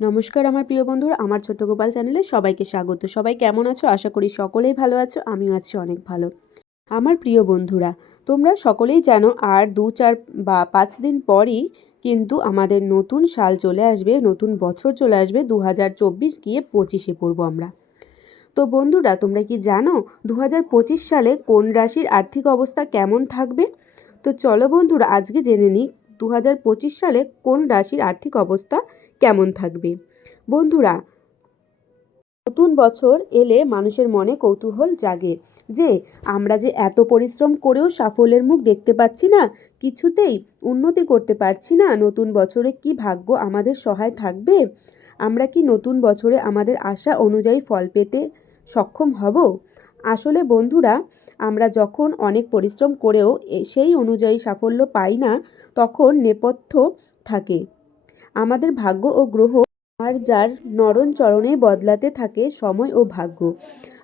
নমস্কার আমার প্রিয় বন্ধুরা, আমার ছোট্ট গোপাল চ্যানেলে সবাইকে স্বাগত। সবাই কেমন আছো? আশা করি সকলেই ভালো আছো, আমিও আছি অনেক ভালো। আমার প্রিয় বন্ধুরা, তোমরা সকলেই জানো আর দু চার বা পাঁচ দিন পরই কিন্তু আমাদের নতুন সাল চলে আসবে, নতুন বছর চলে আসবে দু হাজার চব্বিশ গিয়ে পঁচিশে পড়ব আমরা। তো বন্ধুরা, তোমরা কি জানো দু হাজার পঁচিশ সালে কোন রাশির আর্থিক অবস্থা কেমন থাকবে? তো চলো বন্ধুরা, আজকে জেনে নিই দু হাজার পঁচিশ সালে কোন রাশির আর্থিক অবস্থা কেমন থাকবে? বন্ধুরা, নতুন বছর এলে মানুষের মনে কৌতূহল জাগে যে, আমরা যে এত পরিশ্রম করেও সাফল্যের মুখ দেখতে পাচ্ছি না, কিছুতেই উন্নতি করতে পারছি না, নতুন বছরে কি ভাগ্য আমাদের সহায় থাকবে? আমরা কি নতুন বছরে আমাদের আশা অনুযায়ী ফল পেতে সক্ষম হব? আসলে বন্ধুরা, আমরা যখন অনেক পরিশ্রম করেও সেই অনুযায়ী সাফল্য পাই না, তখন নেপথ্য থাকে। আমাদের ভাগ্য ও গ্রহ আর যার নরণ চরণে বদলাতে থাকে সময় ও ভাগ্য।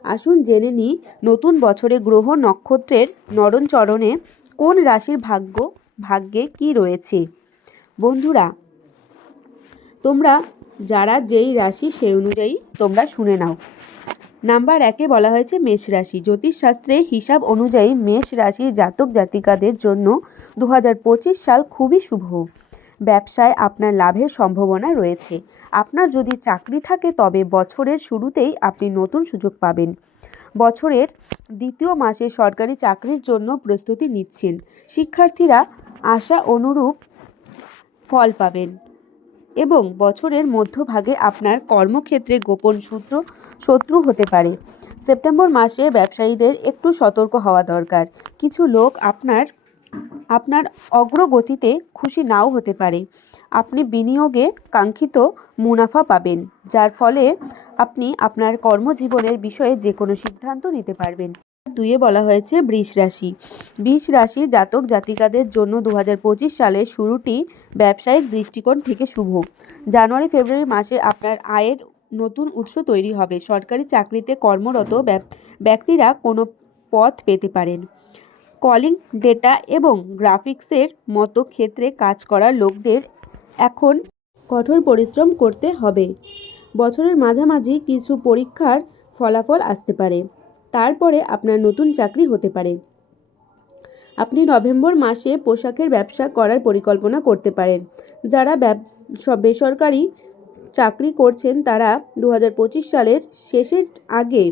আসুন জেনে নিই, নতুন বছরে গ্রহ নক্ষত্রের নরণ চরণে কোন রাশির ভাগ্য, ভাগ্যে কি রয়েছে? বন্ধুরা, তোমরা যারা যেই রাশি সেই অনুযায়ী তোমরা শুনে নাও। নাম্বার একে বলা হয়েছে মেষ রাশি। জ্যোতিষশাস্ত্রে হিসাব অনুযায়ী মেষ রাশির জাতক জাতিকাদের জন্য দু হাজার পঁচিশ সাল খুবই শুভ। ব্যবসায় আপনার লাভের সম্ভাবনা রয়েছে। আপনার যদি চাকরি থাকে, তবে বছরের শুরুতেই আপনি নতুন সুযোগ পাবেন। বছরের দ্বিতীয় মাসে সরকারি চাকরির জন্য প্রস্তুতি নিচ্ছেন। শিক্ষার্থীরা আশা অনুরূপ ফল পাবেন এবং বছরের মধ্যভাগে আপনার কর্মক্ষেত্রে গোপন সূত্র শত্রু হতে পারে। সেপ্টেম্বর মাসে ব্যবসায়ীদের একটু সতর্ক হওয়া দরকার। কিছু লোক আপনার আপনার অগ্রগতিতে খুশি নাও হতে পারে। আপনি বিনিয়োগে কাঙ্ক্ষিত মুনাফা পাবেন, যার ফলে আপনি আপনার কর্মজীবনের বিষয়ে যে কোনো সিদ্ধান্ত নিতে পারবেন। দুয়ে বলা হয়েছে বৃষ রাশি। বৃষ রাশির জাতক জাতিকাদের জন্য দু হাজার পঁচিশ সালের শুরুটি ব্যবসায়িক দৃষ্টিকোণ থেকে শুভ। জানুয়ারি, ফেব্রুয়ারি মাসে আপনার আয়ের নতুন উৎস তৈরি হবে। সরকারি চাকরিতে কর্মরত ব্যক্তিরা কোনো পথ পেতে পারেন। কলিং ডেটা এবং গ্রাফিক্সের মতো ক্ষেত্রে কাজ করা লোকদের এখন কঠোর পরিশ্রম করতে হবে। বছরের মাঝামাঝি কিছু পরীক্ষার ফলাফল আসতে পারে। তারপরে আপনার নতুন চাকরি হতে পারে। আপনি নভেম্বর মাসে পোশাকের ব্যবসা করার পরিকল্পনা করতে পারেন। যারা বেসরকারি চাকরি করছেন তারা দু হাজার পঁচিশ সালের শেষের আগে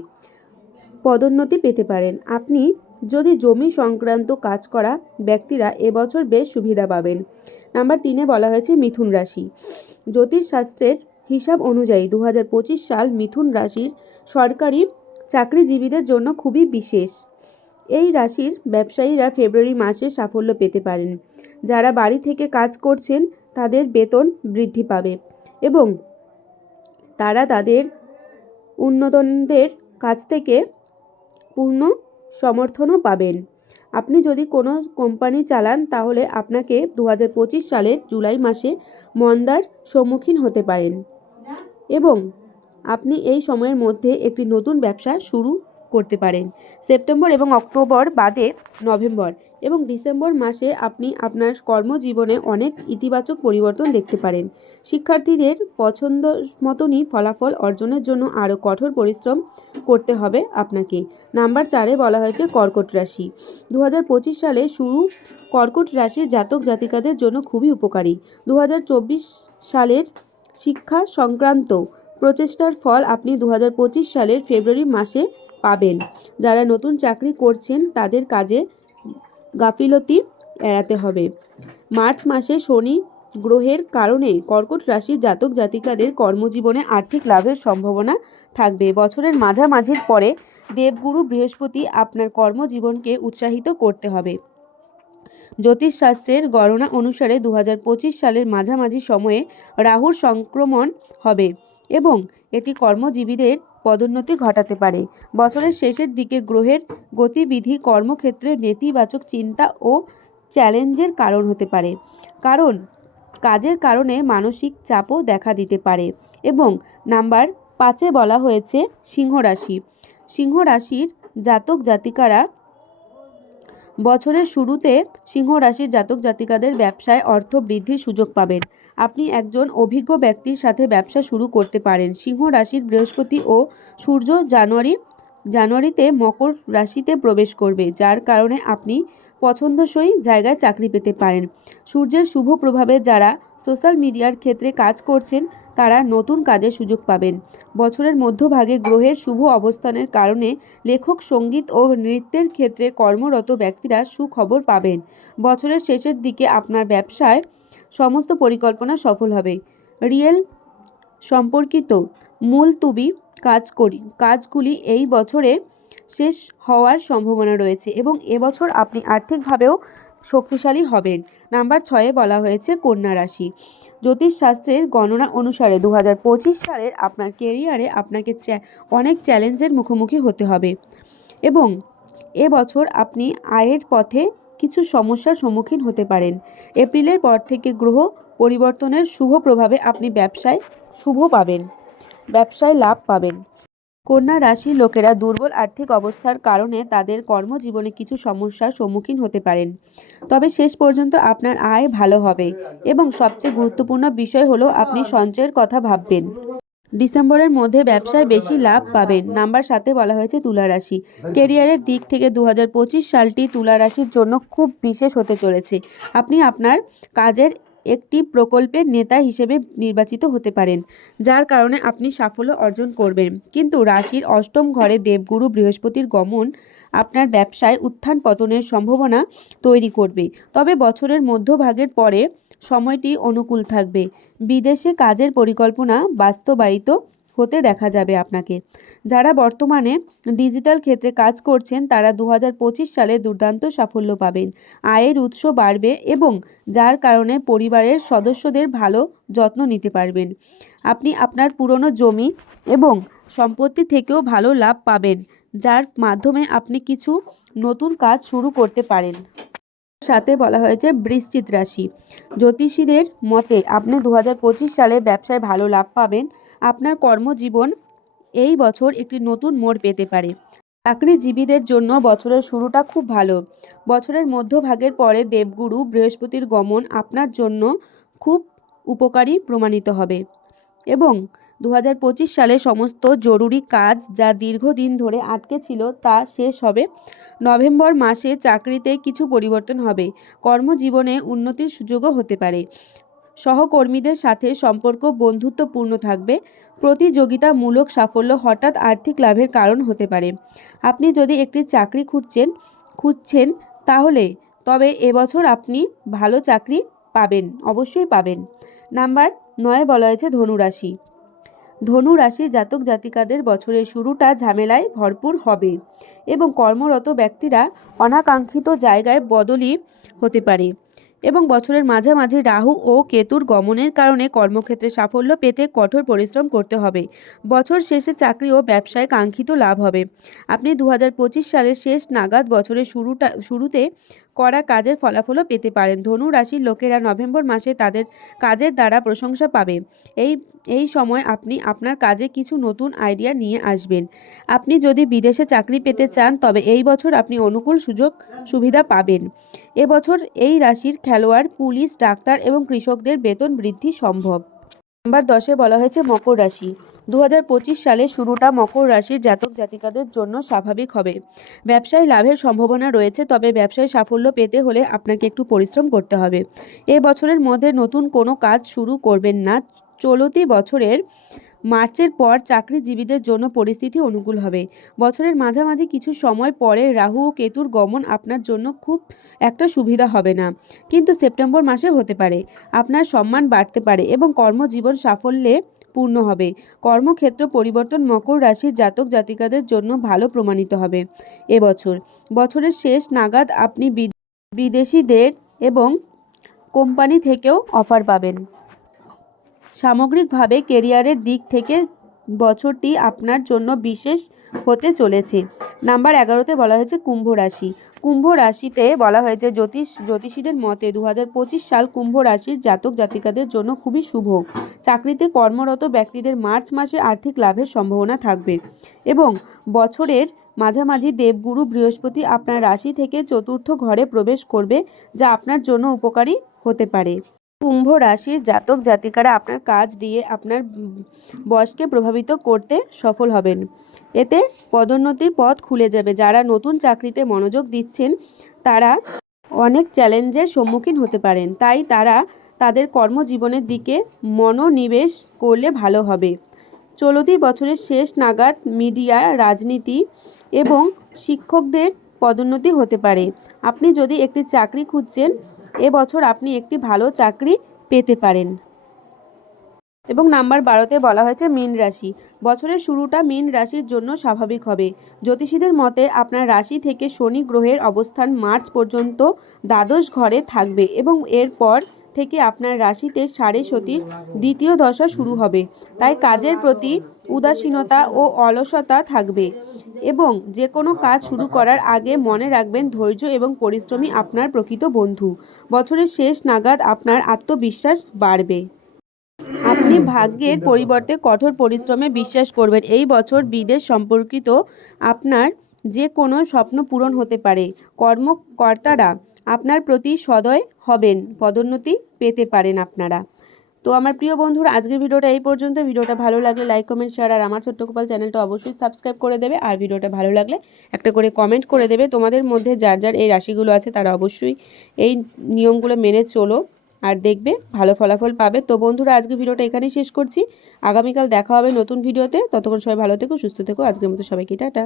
পদোন্নতি পেতে পারেন। আপনি যদি জমি সংক্রান্ত কাজ করা ব্যক্তিরা এবছর বেশ সুবিধা পাবেন। নাম্বার তিনে বলা হয়েছে মিথুন রাশি। জ্যোতিষশাস্ত্রের হিসাব অনুযায়ী দু হাজার পঁচিশ সাল মিথুন রাশির সরকারি চাকরিজীবীদের জন্য খুবই বিশেষ। এই রাশির ব্যবসায়ীরা ফেব্রুয়ারি মাসে সাফল্য পেতে পারেন। যারা বাড়ি থেকে কাজ করছেন, তাদের বেতন বৃদ্ধি পাবে এবং তারা তাদের উন্নতনদের কাছ থেকে পূর্ণ সমর্থনও পাবেন। আপনি যদি কোনো কোম্পানি চালান, তাহলে আপনাকে দু হাজার পঁচিশ সালের জুলাই মাসে মন্দার সম্মুখীন হতে পারেন। এবং আপনি এই সময়ের মধ্যে একটি নতুন ব্যবসা শুরু করতে পারেন। সেপ্টেম্বর এবং অক্টোবর বাদে নভেম্বর এবং ডিসেম্বর মাসে আপনি আপনার কর্মজীবনে অনেক ইতিবাচক পরিবর্তন দেখতে পারেন। শিক্ষার্থীদের পছন্দ মতনই ফলাফল অর্জনের জন্য আরও কঠোর পরিশ্রম করতে হবে আপনাকে। নাম্বার চারে বলা হয়েছে কর্কট রাশি। দু হাজার পঁচিশ সালে শুরু কর্কট রাশির জাতক জাতিকাদের জন্য খুবই উপকারী। দু হাজার চব্বিশ সালের শিক্ষা সংক্রান্ত প্রচেষ্টার ফল আপনি দু হাজার পঁচিশ সালের ফেব্রুয়ারি মাসে পাবেন। যারা নতুন চাকরি করছেন তাদের কাজে গাফিলতি এড়াতে হবে। মার্চ মাসে শনি গ্রহের কারণে কর্কট রাশির জাতক জাতিকাদের কর্মজীবনে আর্থিক লাভের সম্ভাবনা থাকবে। বছরের মাঝামাঝির পরে দেবগুরু বৃহস্পতি আপনার কর্মজীবনকে উৎসাহিত করতে হবে। জ্যোতিষশাস্ত্রের গণনা অনুসারে দু হাজার পঁচিশ সালের মাঝামাঝি সময়ে রাহুর সংক্রমণ হবে এবং এটি কর্মজীবীদের পদোন্নতি ঘটাতে পারে। বছরের শেষের দিকে গ্রহের গতিবিধি, কর্মক্ষেত্রে নেতিবাচক চিন্তা ও চ্যালেঞ্জের কারণ হতে পারে। কারণ, কাজের কারণে মানসিক চাপও দেখা দিতে পারে এবং নাম্বার পাঁচে বলা হয়েছে সিংহ রাশি। সিংহ রাশির জাতক জাতিকারা বছরের শুরুতে সিংহ রাশির জাতক জাতিকাদের ব্যবসায় অর্থ বৃদ্ধির সুযোগ পাবেন। আপনি একজন অভিজ্ঞ ব্যক্তির সাথে ব্যবসা শুরু করতে পারেন। সিংহ রাশির বৃহস্পতি ও সূর্য জানুয়ারি, জানুয়ারিতে মকর রাশিতে প্রবেশ করবে, যার কারণে আপনি পছন্দসই জায়গায় চাকরি পেতে পারেন। সূর্যের শুভ প্রভাবে যারা সোশ্যাল মিডিয়ার ক্ষেত্রে কাজ করছেন, তারা নতুন কাজের সুযোগ পাবেন। বছরের মধ্যভাগে গ্রহের শুভ অবস্থানের কারণে লেখক, সংগীত ও নৃত্যের ক্ষেত্রে কর্মরত ব্যক্তিরা সুখবর পাবেন। বছরের শেষের দিকে আপনার ব্যবসায় সমস্ত পরিকল্পনা সফল হবে। রিয়েল সম্পর্কিত মুলতুবি কাজ করি, কাজগুলি এই বছরে শেষ হওয়ার সম্ভাবনা রয়েছে এবং এবছর আপনি আর্থিকভাবেও শক্তিশালী হবেন। নাম্বার ছয়ে বলা হয়েছে কন্যা রাশি। জ্যোতিষশাস্ত্রের গণনা অনুসারে দু হাজার পঁচিশ সালের আপনার কেরিয়ারে আপনাকে অনেক চ্যালেঞ্জের মুখোমুখি হতে হবে এবং এবছর আপনি আয়ের পথে কিছু সমস্যার সম্মুখীন হতে পারেন। এপ্রিলের পর থেকে গ্রহ পরিবর্তনের শুভ প্রভাবে আপনি ব্যবসায় শুভ পাবেন, ব্যবসায় লাভ পাবেন। কন্যা রাশির লোকেরা দুর্বল আর্থিক অবস্থার কারণে তাদের কর্মজীবনে কিছু সমস্যার সম্মুখীন হতে পারেন। তবে শেষ পর্যন্ত আপনার আয় ভালো হবে এবং সবচেয়ে গুরুত্বপূর্ণ বিষয় হলো আপনি সঞ্চয়ের কথা ভাববেন। ডিসেম্বরের মধ্যে ব্যবসায় বেশি লাভ পাবেন। নাম্বার সাথে বলা হয়েছে তুলা রাশি। কেরিয়ারের দিক থেকে দু হাজার পঁচিশ সালটি তুলা রাশির জন্য খুব বিশেষ হতে চলেছে। আপনি আপনার কাজের একটি প্রকল্পের নেতা হিসেবে নির্বাচিত হতে পারেন, যার কারণে আপনি সাফল্য অর্জন করবেন। কিন্তু রাশির অষ্টম ঘরে দেবগুরু বৃহস্পতির গমন আপনার ব্যবসায় উত্থান পতনের সম্ভাবনা তৈরি করবে। তবে বছরের মধ্যভাগের পরে সময়টি অনুকূল থাকবে। বিদেশে কাজের পরিকল্পনা বাস্তবায়িত হতে দেখা যাবে আপনাকে। যারা বর্তমানে ডিজিটাল ক্ষেত্রে কাজ করছেন, তারা দু হাজার পঁচিশ সালে দুর্দান্ত সাফল্য পাবেন। আয়ের উৎস বাড়বে এবং যার কারণে পরিবারের সদস্যদের ভালো যত্ন নিতে পারবেন। আপনি আপনার পুরনো জমি এবং সম্পত্তি থেকেও ভালো লাভ পাবেন, যার মাধ্যমে আপনি কিছু নতুন কাজ শুরু করতে পারেন। সাথে বলা হয়েছে বৃশ্চিত রাশি। জ্যোতিষীদের মতে আপনি দু হাজার পঁচিশ সালে ব্যবসায় ভালো লাভ পাবেন আপনার কর্মজীবন এই বছর একটি নতুন মোড় পেতে পারে। চাকরিজীবীদের জন্য বছরের শুরুটা খুব ভালো। বছরের মধ্যভাগের পরে দেবগুরু বৃহস্পতির গমন আপনার জন্য খুব উপকারী প্রমাণিত হবে। এবং দু হাজার পঁচিশ সালে সমস্ত জরুরি কাজ যা দীর্ঘদিন ধরে আটকে ছিল তা শেষ হবে। নভেম্বর মাসে চাকরিতে কিছু পরিবর্তন হবে। কর্মজীবনে উন্নতির সুযোগও হতে পারে। সহকর্মীদের সাথে সম্পর্ক বন্ধুত্বপূর্ণ থাকবে। প্রতিযোগিতামূলক সাফল্য হঠাৎ আর্থিক লাভের কারণ হতে পারে। আপনি যদি একটি চাকরি খুঁজছেন খুঁজছেন, তাহলে তবে এবছর আপনি ভালো চাকরি পাবেন, অবশ্যই পাবেন। নাম্বার নয় বলা হয়েছে ধনুরাশি। ধনু রাশির জাতক জাতিকাদের বছরের শুরুটা ঝামেলায় ভরপুর হবে এবং কর্মরত ব্যক্তিরা অনাকাঙ্ক্ষিত জায়গায় বদলি হতে পারে। এবং বছরের মাঝামাঝি রাহু ও কেতুর গমনের কারণে কর্মক্ষেত্রে সাফল্য পেতে কঠোর পরিশ্রম করতে হবে। বছর শেষে চাকরি ও ব্যবসায় কাঙ্ক্ষিত লাভ হবে। আপনি দু হাজার পঁচিশ সালের শেষ নাগাদ বছরের শুরুটা, শুরুতে করা কাজের ফলাফলও পেতে পারেন। ধনু রাশির লোকেরা নভেম্বর মাসে তাদের কাজের দ্বারা প্রশংসা পাবে। এই এই সময় আপনি আপনার কাজে কিছু নতুন আইডিয়া নিয়ে আসবেন। আপনি যদি বিদেশে চাকরি পেতে চান, তবে এই বছর আপনি অনুকূল সুযোগ, সুবিধা পাবেন। এবছর এই রাশির খেলোয়াড়, পুলিশ, ডাক্তার এবং কৃষকদের বেতন বৃদ্ধি সম্ভব। নাম্বার দশে বলা হয়েছে মকর রাশি। দু পঁচিশ সালে শুরুটা মকর রাশির জাতক জাতিকাদের জন্য স্বাভাবিক হবে। ব্যবসায় লাভের সম্ভাবনা রয়েছে, তবে ব্যবসায় সাফল্য পেতে হলে আপনাকে একটু পরিশ্রম করতে হবে। এ বছরের মধ্যে নতুন কোনো কাজ শুরু করবেন না। চলতি বছরের মার্চের পর চাকরিজীবীদের জন্য পরিস্থিতি অনুকূল হবে। বছরের মাঝামাঝি কিছু সময় পরে রাহু ও কেতুর গমন আপনার জন্য খুব একটা সুবিধা হবে না। কিন্তু সেপ্টেম্বর মাসে হতে পারে। আপনার সম্মান বাড়তে পারে এবং কর্মজীবন সাফল্যে পূর্ণ হবে। কর্মক্ষেত্র পরিবর্তন মকর রাশির জাতক জাতিকাদের জন্য ভালো প্রমাণিত হবে। এবছর বছরের শেষ নাগাদ আপনি বিদ- বিদেশিদের এবং কোম্পানি থেকেও অফার পাবেন। সামগ্রিকভাবে কেরিয়ারের দিক থেকে বছরটি আপনার জন্য বিশেষ হতে চলেছে। নাম্বার এগারোতে বলা হয়েছে কুম্ভ রাশি। কুম্ভ রাশিতে বলা হয়েছে জ্যোতিষ, জ্যোতিষীদের মতে দু হাজার পঁচিশ সাল কুম্ভ রাশির জাতক জাতিকাদের জন্য খুবই শুভ। চাকরিতে কর্মরত ব্যক্তিদের মার্চ মাসে আর্থিক লাভের সম্ভাবনা থাকবে এবং বছরের মাঝামাঝি দেবগুরু বৃহস্পতি আপনার রাশি থেকে চতুর্থ ঘরে প্রবেশ করবে, যা আপনার জন্য উপকারী হতে পারে। কুম্ভ রাশির জাতক জাতিকারা আপনার কাজ দিয়ে আপনার বসকে প্রভাবিত করতে সফল হবেন। এতে পদোন্নতির পথ খুলে যাবে। যারা নতুন চাকরিতে মনোযোগ দিচ্ছেন, তারা অনেক চ্যালেঞ্জের সম্মুখীন হতে পারেন। তাই তারা তাদের কর্মজীবনের দিকে মনোনিবেশ করলে ভালো হবে। চলতি বছরের শেষ নাগাদ মিডিয়া, রাজনীতি এবং শিক্ষকদের পদোন্নতি হতে পারে। আপনি যদি একটি চাকরি খুঁজছেন এবছর আপনি একটি ভালো চাকরি পেতে পারেন। এবং নাম্বার বারোতে বলা হয়েছে মীন রাশি। বছরের শুরুটা মীন রাশির জন্য স্বাভাবিক হবে। জ্যোতিষীদের মতে আপনার রাশি থেকে শনি গ্রহের অবস্থান মার্চ পর্যন্ত দ্বাদশ ঘরে থাকবে এবং এরপর থেকে আপনার রাশিতে সাড়ে সতীর দ্বিতীয় দশা শুরু হবে। তাই কাজের প্রতি উদাসীনতা ও অলসতা থাকবে এবং যে কোনো কাজ শুরু করার আগে মনে রাখবেন ধৈর্য এবং পরিশ্রমী আপনার প্রকৃত বন্ধু। বছরের শেষ নাগাদ আপনার আত্মবিশ্বাস বাড়বে। আপনি ভাগ্যের পরিবর্তে কঠোর পরিশ্রমে বিশ্বাস করবেন। এই বছর বিদেশ সম্পর্কিত আপনার যে কোনো স্বপ্ন পূরণ হতে পারে। কর্মকর্তারা আপনার প্রতি সদয় হবেন, পদোন্নতি পেতে পারেন আপনারা। তো আমার প্রিয় বন্ধুরা, আজকের ভিডিওটা এই পর্যন্ত। ভিডিওটা ভালো লাগলে লাইক কমেন্ট শেয়ার আর আমার ছোট্ট গোপাল চ্যানেলটা অবশ্যই সাবস্ক্রাইব করে দেবে। আর ভিডিওটা ভালো লাগলে একটা করে কমেন্ট করে দেবে। তোমাদের মধ্যে যার যার এই রাশিগুলো আছে, তারা অবশ্যই এই নিয়মগুলো মেনে চলো আর দেখবে ভালো ফলাফল পাবে। তো বন্ধুরা আজকে ভিডিওটা এখানেই শেষ করছি। আগামীকাল দেখা হবে নতুন ভিডিওতে। ততক্ষণ সবাই ভালো থেকো, সুস্থ থেকো। আজকের মতো সবাইকে টাটা।